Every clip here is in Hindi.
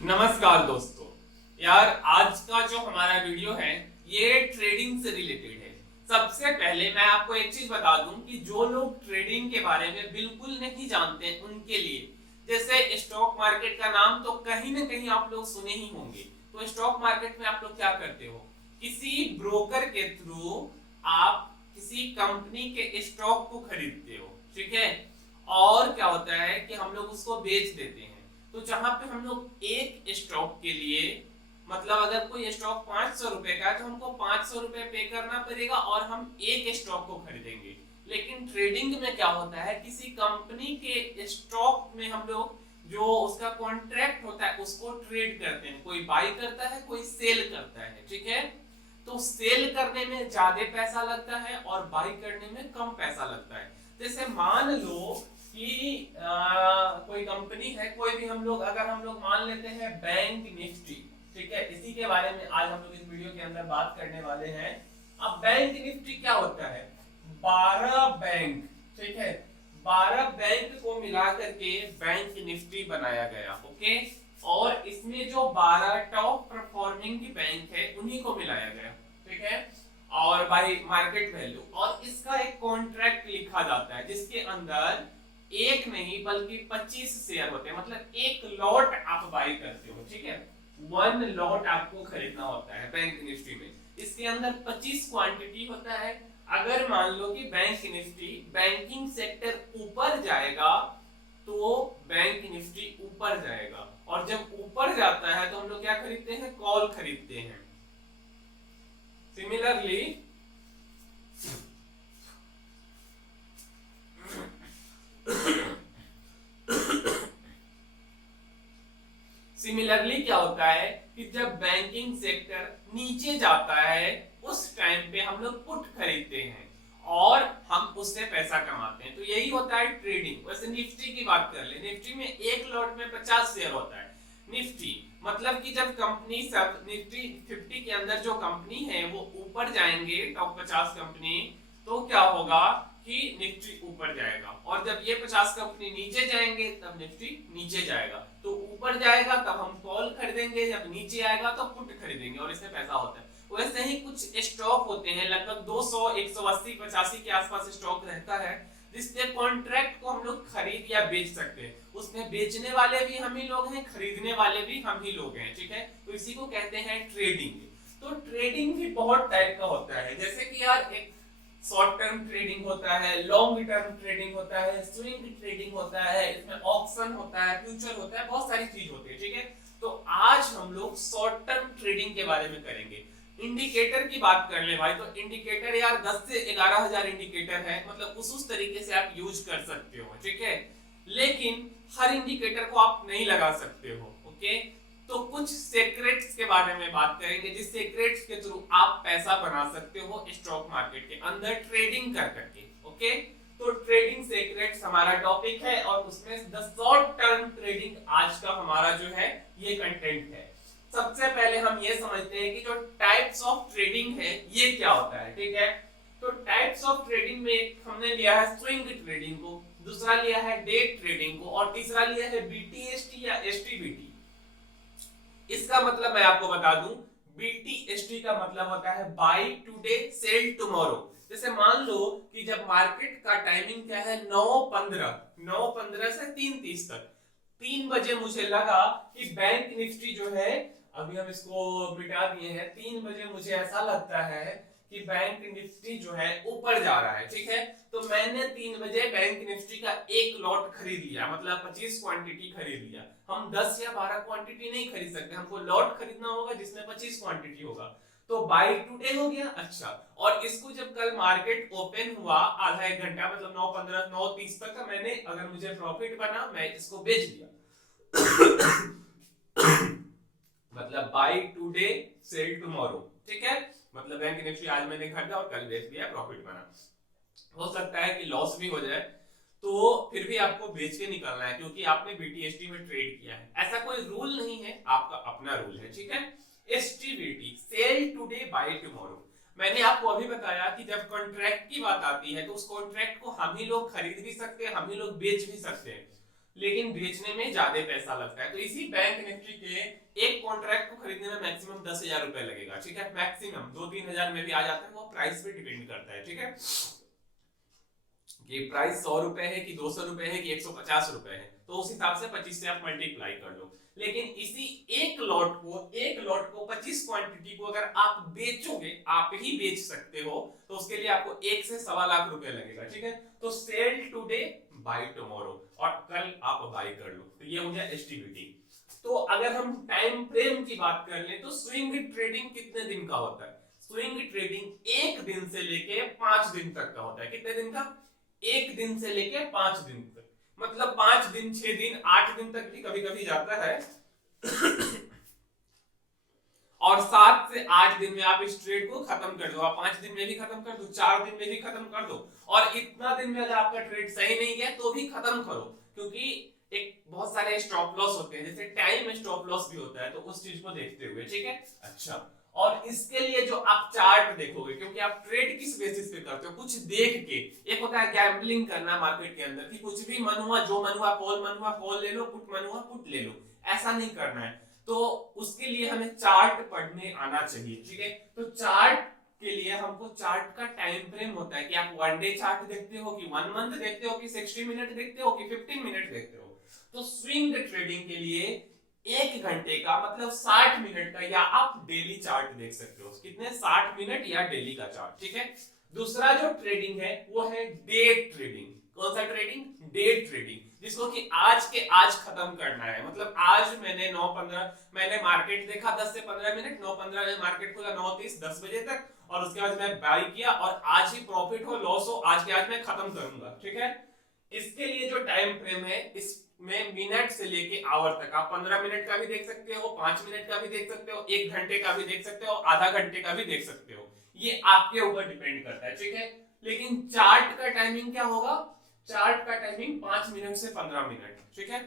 नमस्कार दोस्तों। यार आज का जो हमारा वीडियो है ये ट्रेडिंग से रिलेटेड है। सबसे पहले मैं आपको एक चीज बता दूं कि जो लोग ट्रेडिंग के बारे में बिल्कुल नहीं जानते उनके लिए, जैसे स्टॉक मार्केट का नाम तो कहीं ना कहीं आप लोग सुने ही होंगे। तो स्टॉक मार्केट में आप लोग क्या करते हो, किसी ब्रोकर के थ्रू आप किसी कंपनी के स्टॉक को खरीदते हो, ठीक है। और क्या होता है कि हम लोग उसको बेच देते हैं। तो जहां पे हम लोग एक स्टॉक के लिए, मतलब अगर कोई स्टॉक 500 रुपए का है तो हमको 500 रुपए पे करना पड़ेगा और हम एक स्टॉक को खरीदेंगे। लेकिन ट्रेडिंग में क्या होता है, किसी कंपनी के स्टॉक में हम लोग जो उसका कॉन्ट्रैक्ट होता है उसको ट्रेड करते हैं। कोई बाई करता है, कोई सेल करता है, ठीक है। तो सेल करने में ज्यादा पैसा लगता है और बाई करने में कम पैसा लगता है। जैसे मान लो कि कोई कंपनी है, कोई भी हम लोग अगर हम लोग मान लेते हैं बैंक निफ्टी, ठीक है। इसी के बारे में आज हम लोग इस वीडियो के अंदर बात करने वाले हैं। अब बैंक निफ्टी क्या होता है, 12 बैंक, ठीक है, 12 बैंक को मिला करके बैंक निफ्टी बनाया गया, ओके। और इसमें जो 12 टॉप परफॉर्मिंग बैंक है उन्हीं को मिलाया गया, ठीक है। और बाई मार्केट वैल्यू, और इसका एक कॉन्ट्रैक्ट लिखा जाता है जिसके अंदर एक नहीं बल्कि 25 शेयर होते हैं। मतलब एक लॉट आप बाई करते हो, ठीक है। 1 लॉट आपको खरीदना होता है बैंक निफ्टी में। इसके अंदर 25 क्वांटिटी होता है। अगर मान लो कि बैंक निफ्टी बैंकिंग सेक्टर ऊपर जाएगा तो बैंक निफ्टी ऊपर जाएगा, और जब ऊपर जाता है तो हम लोग क्या खरीदते हैं, कॉल खरीदते हैं। सिमिलरली सिमिलरली क्या होता है कि जब बैंकिंग सेक्टर नीचे जाता है उस टाइम पे हम लोग पुट खरीदते हैं और हम उससे पैसा कमाते हैं। तो यही होता है ट्रेडिंग। वैसे निफ्टी की बात कर ले, निफ्टी में एक लॉट में 50 शेयर होता है। निफ्टी मतलब कि जब कंपनी सब निफ्टी 50 के अंदर जो कंपनी है वो ऊपर जाएंगे, टॉप 50 कंपनी, तो क्या होगा कि निफ्टी ऊपर जाएगा। और जब ये 50 कंपनी नीचे जाएंगे तब निफ्टी नीचे जाएगा। तो ऊपर जाएगा तब हम कॉल खरीदेंगे, जब नीचे आएगा तो पुट खरीदेंगे, और इसमें पैसा होता है। वैसे ही कुछ स्टॉक होते हैं, लगभग 200 180 85 के आसपास स्टॉक रहता है, जिससे कॉन्ट्रैक्ट को हम लोग खरीद या बेच सकते हैं। उसमें बेचने वाले भी हम ही लोग हैं, खरीदने वाले भी हम ही लोग हैं, ठीक है। तो इसी को कहते हैं ट्रेडिंग। तो ट्रेडिंग भी बहुत टाइप का होता है, जैसे कि यार एक शॉर्ट टर्म ट्रेडिंग होता है, लॉन्ग टर्म ट्रेडिंग होता है, स्विंग ट्रेडिंग होता है, इसमें ऑप्शन होता है, फ्यूचर होता है, बहुत सारी चीज होती है, ठीक है। तो आज हम लोग शॉर्ट टर्म ट्रेडिंग के बारे में करेंगे। इंडिकेटर की बात कर ले भाई, तो इंडिकेटर यार 10 से 11 हजार इंडिकेटर है, मतलब उस तरीके से आप यूज कर सकते हो, ठीक है। लेकिन हर इंडिकेटर को आप नहीं लगा सकते हो, ओके। तो कुछ सीक्रेट्स के बारे में बात करेंगे, जिस सीक्रेट्स के थ्रू आप पैसा बना सकते हो स्टॉक मार्केट के अंदर ट्रेडिंग कर करके, ओके। तो ट्रेडिंग सीक्रेट्स हमारा टॉपिक है और उसमें द शॉर्ट टर्म ट्रेडिंग आज का हमारा जो है ये कंटेंट है। सबसे पहले हम ये समझते हैं कि जो टाइप्स ऑफ ट्रेडिंग है ये क्या होता है, ठीक है। तो टाइप्स ऑफ ट्रेडिंग में हमने लिया है स्विंग ट्रेडिंग को, दूसरा लिया है डे ट्रेडिंग को, और तीसरा लिया है बीटीएसटी या एसटीबीटी। इसका मतलब मैं आपको बता दूं, बीटीएसटी का मतलब होता है बाय टुडे सेल टुमारो। जैसे मान लो कि जब मार्केट का टाइमिंग क्या है, 9:15 से 3:30 तक, 3 बजे मुझे लगा कि बैंक निफ्टी जो है, अभी हम इसको मिटा दिए हैं, 3 बजे मुझे ऐसा लगता है कि बैंक निफ्टी जो है ऊपर जा रहा है, ठीक है। तो मैंने 3 बजे बैंक निफ्टी का एक लॉट खरीद लिया, मतलब 25 क्वांटिटी खरीद लिया। हम 10 या 12 क्वांटिटी नहीं खरीद सकते, हमको लॉट खरीदना होगा जिसमें 25 क्वांटिटी होगा। तो बाय टुडे हो गया, अच्छा। और इसको जब कल मार्केट ओपन हुआ आधा एक घंटा, मतलब 9:15 9:30 तक का, मैंने अगर मुझे प्रॉफिट बना मैं इसको बेच दिया। मतलब बाय टुडे सेल टुमारो, ठीक है। मतलब बैंक निफ्टी आज मैंने खरीदा और कल बेच दिया, प्रॉफिट बना। हो सकता है कि लॉस भी हो जाए, तो फिर भी आपको बेच के निकलना है क्योंकि आपने बीटीएसटी में ट्रेड किया है। ऐसा कोई रूल नहीं है, आपका अपना रूल है, ठीक है। STBT, sell today buy tomorrow. मैंने आपको अभी बताया कि जब कॉन्ट्रैक्ट की बात आती है तो उस कॉन्ट्रैक्ट को हम ही लोग खरीद भी सकते हैं, हम ही लोग बेच भी सकते हैं। लेकिन बेचने में ज्यादा पैसा लगता है। तो इसी बैंक निफ्टी के एक कॉन्ट्रैक्ट को खरीदने में मैक्सिमम 10,000 रुपए लगेगा, ठीक है, मैक्सिमम 2-3 हजार में भी आ जाता है, वो प्राइस पे डिपेंड करता है, ठीक है, कि प्राइस 100 रुपए है कि 200 रुपए है कि 150 रुपए है, तो उस हिसाब से 25 से आप मल्टीप्लाई कर लो। लेकिन इसी एक लॉट को 25 क्वांटिटी को अगर आप बेचोगे, आप ही बेच सकते हो, तो उसके लिए आपको 1 से 1.25 लाख रुपए लगेगा, ठीक है। तो सेल टुडे बाय टुमारो, और कल आप बाय कर लो, तो ये हो गया एसटीबीटी। तो अगर हम टाइम फ्रेम की बात कर लें तो स्विंग ट्रेडिंग कितने दिन का होता है? स्विंग ट्रेडिंग 1 दिन से लेके 5 दिन तक का होता है। कितने दिन का? 1 दिन से लेके 5 दिन तक, मतलब 5 दिन, 6 दिन, 8 दिन तक भी कभी कभी जाता है। और 7 से 8 दिन में आप इस ट्रेड को खत्म कर दो, आप 5 दिन में भी खत्म कर दो, 4 दिन में भी खत्म कर दो, और इतना दिन में अगर आपका ट्रेड सही नहीं गया तो भी खत्म करो, क्योंकि एक बहुत सारे स्टॉप लॉस होते हैं, जैसे टाइम स्टॉप लॉस भी होता है, तो उस चीज को देखते हुए, ठीक है। अच्छा, और इसके लिए जो आप चार्ट देखोगे, क्योंकि आप ट्रेड किस बेसिस पे करते हो? कुछ देख के। एक होता है गैम्बलिंग करना मार्केट के अंदर, कि कुछ भी मन हुआ, जो मन हुआ कॉल ले लो, पुट मन हुआ पुट ले लो, ऐसा नहीं करना है। तो उसके लिए हमें चार्ट पढ़ने आना चाहिए, ठीक है। तो चार्ट के लिए हमको चार्ट का टाइम फ्रेम होता है, कि आप 1 डे चार्ट देखते हो, कि 1 मंथ देखते हो, कि 60 मिनट देखते हो, कि 15 मिनट देखते हो। तो स्विंग ट्रेडिंग के लिए 1 घंटे का मतलब 60 मिनट का, या आप डेली चार्ट देख सकते हो, कितने, 60 मिनट या डेली का चार्ट, ठीक है। दूसरा जो ट्रेडिंग है वो है डे ट्रेडिंग। कौन सा ट्रेडिंग? डे ट्रेडिंग, जिसको कि आज के आज खत्म करना है। मतलब आज मैंने 9:15 मैंने मार्केट देखा 10 से 15 मिनट, 9:15 में मार्केट खुला, 9:30 10 बजे तक, और उसके बाद मैं बाय किया, और आज ही प्रॉफिट हो लॉस हो, आज के आज मैं खत्म करूंगा, ठीक है। इसके लिए जो टाइम फ्रेम है, इसमें मिनट से लेके आवर तक, आप 15 मिनट का भी देख सकते हो, 5 मिनट का भी देख सकते हो, 1 घंटे का भी देख सकते हो, आधा घंटे का भी देख सकते हो, ये आपके ऊपर डिपेंड करता है, ठीक है। लेकिन चार्ट का टाइमिंग क्या होगा? चार्ट का टाइमिंग 5 मिनट से 15 मिनट, ठीक है।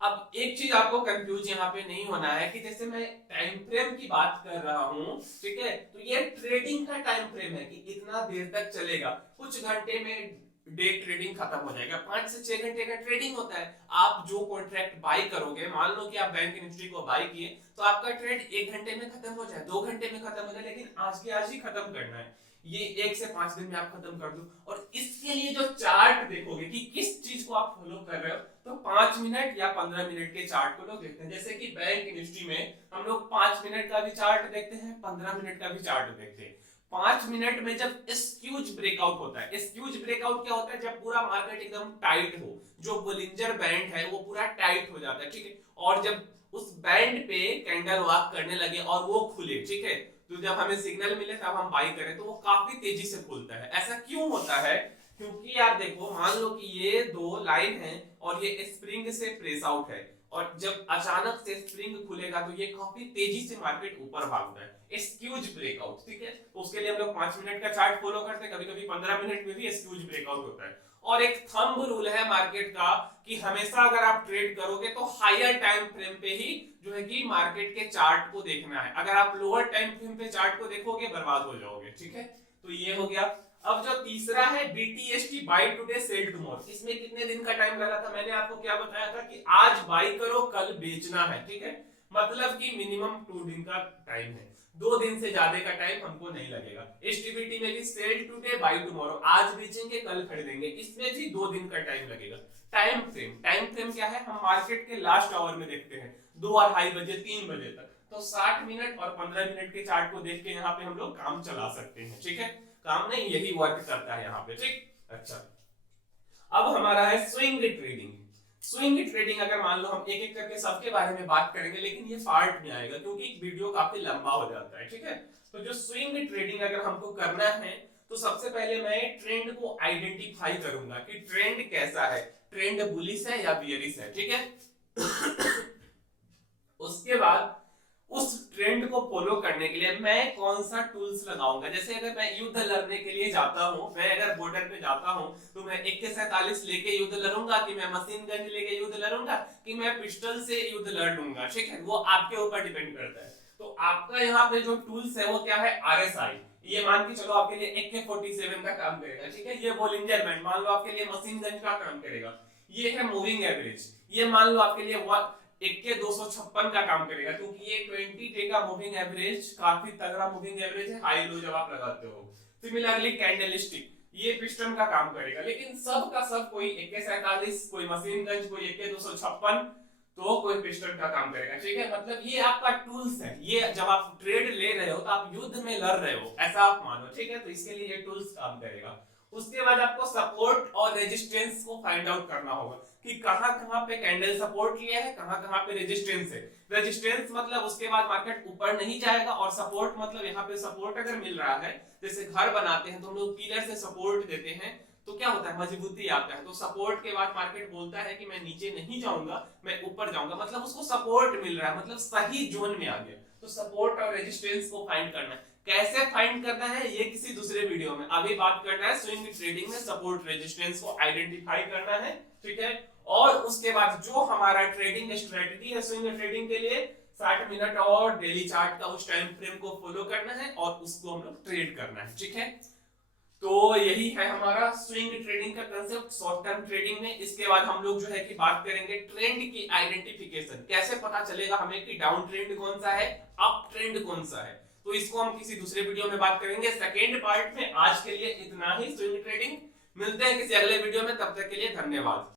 अब एक चीज आपको कंफ्यूज यहाँ पे नहीं होना है, कि जैसे मैं टाइम फ्रेम की बात कर रहा हूँ, ठीक है, तो ये ट्रेडिंग का टाइम फ्रेम है, कि इतना देर तक चलेगा, कुछ घंटे में डे ट्रेडिंग खत्म हो जाएगा, 5 से 6 घंटे का ट्रेडिंग होता है। आप जो कॉन्ट्रैक्ट बाय करोगे, मान लो कि आप बैंक निफ्टी को बाय किए, तो आपका ट्रेड 1 घंटे में खत्म हो जाए, 2 घंटे में खत्म हो जाए, लेकिन आज के आज ही खत्म करना है, ये 1 से 5 दिन में आप खत्म कर दो। और इसके लिए जो चार्ट देखोगे कि किस चीज को आप फॉलो कर रहे हो, तो 5 मिनट या 15 मिनट के चार्ट को लोग देखते हैं। जैसे कि बैंक निफ्टी में हम लोग 5 मिनट का भी चार्ट देखते हैं, 15 मिनट का भी चार्ट देखते हैं। 5 मिनट में जब स्क्यूज ब्रेकआउट होता है, स्क्यूज ब्रेकआउट क्या होता है? जब पूरा मार्केट एकदम टाइट हो, जो बोलिंजर बैंड है वो पूरा टाइट हो जाता है, ठीक है, और जब उस बैंड पे कैंडल वॉक करने लगे और वो खुले, ठीक है, तो जब हमें सिग्नल मिले तब हम बाई करें, तो वो काफी तेजी से खुलता है। ऐसा क्यों होता है? क्योंकि यार देखो, मान लो कि ये 2 लाइन है और ये स्प्रिंग से प्रेस आउट है, और जब अचानक से स्प्रिंग खुलेगा तो ये काफी तेजी से मार्केट ऊपर भागता है, स्क्यूज ब्रेकआउट, ठीक है। तो उसके लिए हम लोग 5 मिनट का चार्ट फॉलो करते हैं, कभी-कभी 15 मिनट में भी स्क्यूज ब्रेकआउट होता है। और एक थंब रूल है मार्केट का, कि हमेशा अगर आप ट्रेड करोगे तो हायर टाइम फ्रेम पे ही जो है कि मार्केट के चार्ट को देखना है। अगर आप लोअर टाइम फ्रेम पे चार्ट को देखोगे, बर्बाद हो जाओगे, ठीक है। तो ये हो गया। अब जो तीसरा है BTST, buy today sell tomorrow, इसमें कितने दिन का टाइम लगा था? मैंने आपको क्या बताया था कि आज बाय करो, कल बेचना है, ठीक है। मतलब कि मिनिमम 2 दिन का टाइम है, 2 दिन से ज्यादा का टाइम हमको नहीं लगेगा। एसटीबीटी में भी सेल टुडे बाय टुमारो, आज बेचेंगे कल खरीदेंगे, इसमें भी 2 दिन का टाइम लगेगा। टाइम फ्रेम क्या है? हम मार्केट के लास्ट आवर में देखते हैं, 2 और 2:30 बजे, 3 बजे तक। तो 60 मिनट और 15 मिनट के चार्ट को देख के यहाँ पे हम लोग काम चला सकते हैं, ठीक है। काम नहीं, यही वर्क करता है यहाँ पे, ठीक। अच्छा, अब हमारा है स्विंग ट्रेडिंग। स्विंग ट्रेडिंग अगर मान लो हम एक एक करके सबके बारे में बात करेंगे, लेकिन ये पार्ट में आएगा क्योंकि वीडियो काफी लंबा हो जाता है, ठीक है। तो जो स्विंग ट्रेडिंग अगर हमको करना है, तो सबसे पहले मैं ट्रेंड को आइडेंटिफाई करूंगा कि ट्रेंड कैसा है, ट्रेंड बुलिश है या बियरिश है, ठीक है। उसके बाद उस ट्रेंड को फॉलो करने के लिए मैं कौन सा टूल्स लगाऊंगा। जैसे अगर मैं युद्ध लड़ने के लिए जाता हूं, मैं अगर बॉर्डर पे जाता हूं, तो मैं AK-47 लेके युद्ध लड़ूंगा, कि मैं मशीन गन लेके युद्ध लड़ूंगा, कि मैं पिस्टल से युद्ध लड़ लूंगा, ठीक है। वो आपके ऊपर डिपेंड करता है। तो आपका यहाँ पे जो टूल्स है वो क्या है? RSI। ये मान के चलो आपके लिए AK-47 का काम करेगा, ठीक है। ये बोलिंजर बैंड मान लो आपके लिए मशीन गन का काम करेगा। ये है मूविंग एवरेज। ये मान लो आपके लिए इक्के 256 का काम करेगा, क्योंकि ये 20 डे का मूविंग एवरेज काफी तगड़ा मूविंग एवरेज है, हाई लो जब आप लगाते हो। सिमिलरली कैंडलस्टिक ये पिस्टन का काम करेगा, लेकिन सब का सब कोई इक्के 47, कोई मशीनगंज, कोई इक्के 256, तो कोई पिस्टन का काम करेगा। ठीक है, मतलब ये आपका टूल्स है। ये जब आप ट्रेड ले रहे हो तो आप युद्ध में लड़ रहे हो, ऐसा आप मानो। ठीक है, तो इसके लिए ये टूल्स काम करेगा। उसके बाद आपको सपोर्ट और रेजिस्टेंस को फाइंड आउट करना होगा कि कहां कहां पे कैंडल सपोर्ट लिया है, कहां कहां पे रेजिस्टेंस है। रेजिस्टेंस मतलब उसके बाद मार्केट ऊपर नहीं जाएगा, और सपोर्ट मतलब यहाँ पे सपोर्ट अगर मिल रहा है, जैसे घर बनाते हैं तो हम लोग पिलर से सपोर्ट देते हैं तो क्या होता है, मजबूती आता है। तो सपोर्ट के बाद मार्केट बोलता है कि मैं नीचे नहीं जाऊंगा, मैं ऊपर जाऊंगा, मतलब उसको सपोर्ट मिल रहा है, मतलब सही जोन में आ गया। तो सपोर्ट और रेजिस्टेंस को फाइंड करना है। कैसे फाइंड करना है ये किसी दूसरे वीडियो में, अभी बात करना है स्विंग ट्रेडिंग में सपोर्ट रेजिस्टेंस को आइडेंटिफाई करना है। ठीक है, और उसके बाद जो हमारा ट्रेडिंग स्ट्रेटजी है स्विंग ट्रेडिंग के लिए, 60 मिनट और डेली चार्ट का उस टाइम फ्रेम को फॉलो करना है और उसको हम लोग ट्रेड करना है। ठीक है, तो यही है हमारा स्विंग ट्रेडिंग का कंसेप्ट शॉर्ट टर्म ट्रेडिंग में। इसके बाद हम लोग जो है कि बात करेंगे ट्रेंड की आइडेंटिफिकेशन, कैसे पता चलेगा हमें कि डाउन ट्रेंड कौन सा है, अप ट्रेंड कौन सा है। तो इसको हम किसी दूसरे वीडियो में बात करेंगे सेकेंड पार्ट में। आज के लिए इतना ही स्विंग ट्रेडिंग, मिलते हैं किसी अगले वीडियो में, तब तक के लिए धन्यवाद।